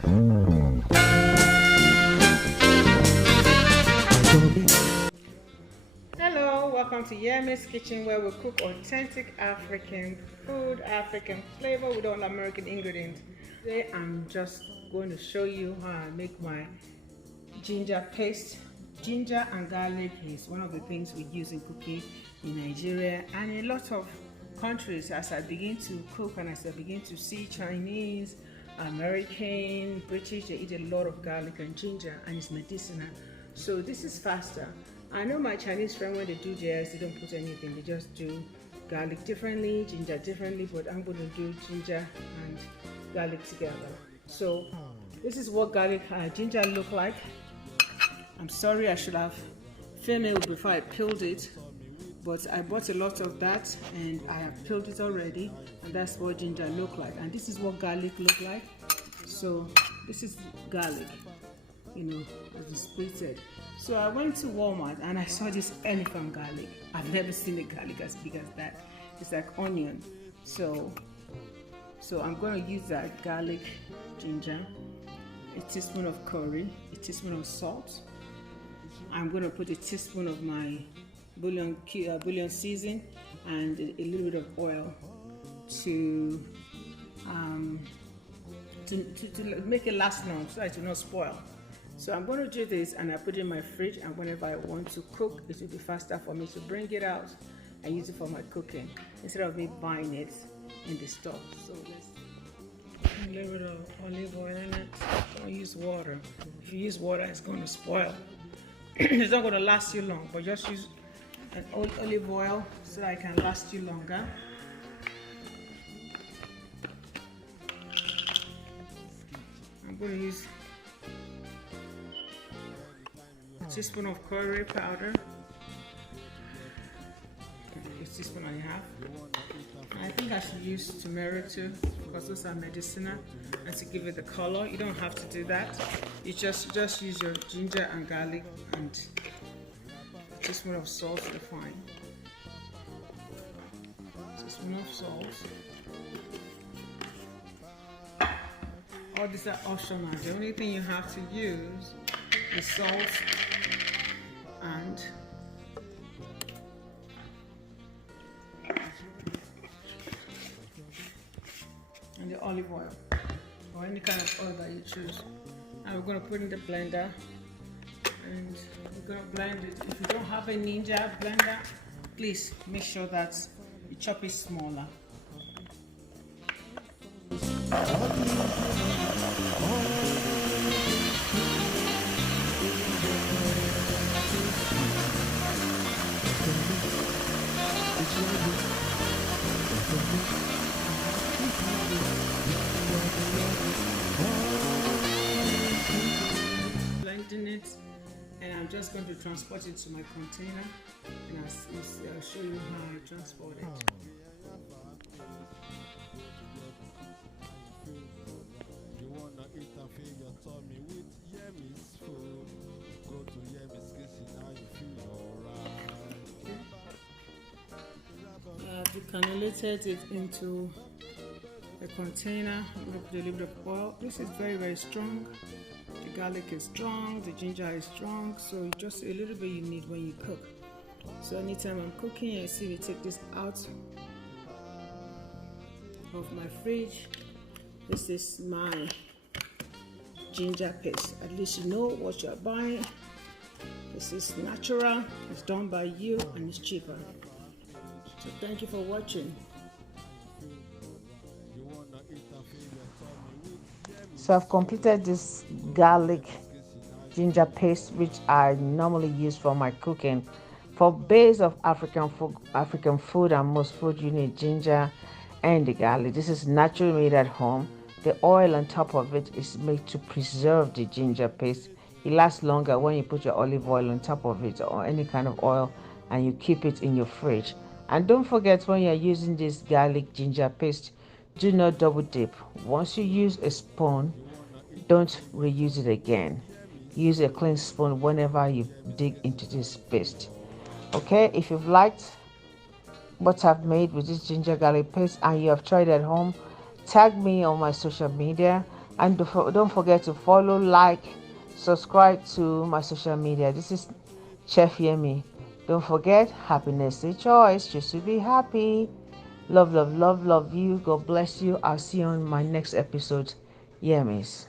Hello, welcome to Yemizkitchen, where we cook authentic African food, African flavor with all American ingredients. Today I'm just going to show you how I make my ginger paste. Ginger and garlic is one of the things we use in cooking in Nigeria and in a lot of countries. As I begin to cook and as I begin to see Chinese, American, British, they eat a lot of garlic and ginger, and it's medicinal. So this is faster. I know my Chinese friend, when they do theirs, they don't put anything, they just do garlic differently, ginger differently, but I'm going to do ginger and garlic together. So this is what ginger look like. I'm sorry, I should have filmed it before I peeled it, but I bought a lot of that and I have peeled it already, and that's what ginger look like. And this is what garlic look like. So this is garlic, you know, as it's splitted. So I went to Walmart and I saw this elephant garlic. I've never seen a garlic as big as that. It's like onion. So I'm going to use that garlic, ginger, a teaspoon of curry, a teaspoon of salt. I'm going to put a teaspoon of my bouillon season and a little bit of oil to make it last long so that it will not spoil. So I'm going to do this and I put it in my fridge, and whenever I want to cook, it will be faster for me to bring it out and use it for my cooking instead of me buying it in the store. So let's put a little bit of olive oil in it. Don't use water. If you use water, it's going to spoil. It's not going to last you long, but just use an olive oil so that it can last you longer. I'm going to use a teaspoon of curry powder, a teaspoon and a half. I think I should use turmeric too, because those are medicinal, and to give it the color. You don't have to do that. You just use your ginger and garlic and a teaspoon of salt to fine. A teaspoon of salt. All these are optional. The only thing you have to use is salt and the olive oil, or any kind of oil that you choose. And we're going to put in the blender and we're going to blend it. If you don't have a Ninja blender, please make sure that you chop it smaller. Blending it, and I'm just going to transport it to my container, and I'll show you how I transport it. You wanna eat and fill your tummy with Yemi's food? Go to Yemizkitchen, now you feel alright. I've decannulated it into a container. I'm going to put a little bit of oil. This is very, very strong. The garlic is strong, the ginger is strong, so just a little bit you need when you cook. So anytime I'm cooking, you see me take this out of my fridge. This is my ginger paste. At least you know what you're buying. This is natural, it's done by you, and it's cheaper. So thank you for watching. So I've completed this garlic ginger paste, which I normally use for my cooking. For base of African food and most food, you need ginger and the garlic. This is naturally made at home. The oil on top of it is made to preserve the ginger paste. It lasts longer when you put your olive oil on top of it, or any kind of oil, and you keep it in your fridge. And don't forget, when you're using this garlic ginger paste, do not double dip. Once you use a spoon, don't reuse it again. Use a clean spoon whenever you dig into this paste. Okay, if you've liked what I've made with this ginger garlic paste and you have tried it at home, tag me on my social media And don't forget to follow, like, subscribe to my social media. This is Chef Yemi. Don't forget, happiness is a choice. Choose to be happy. Love, love, love, love you. God bless you. I'll see you on my next episode. Yemis.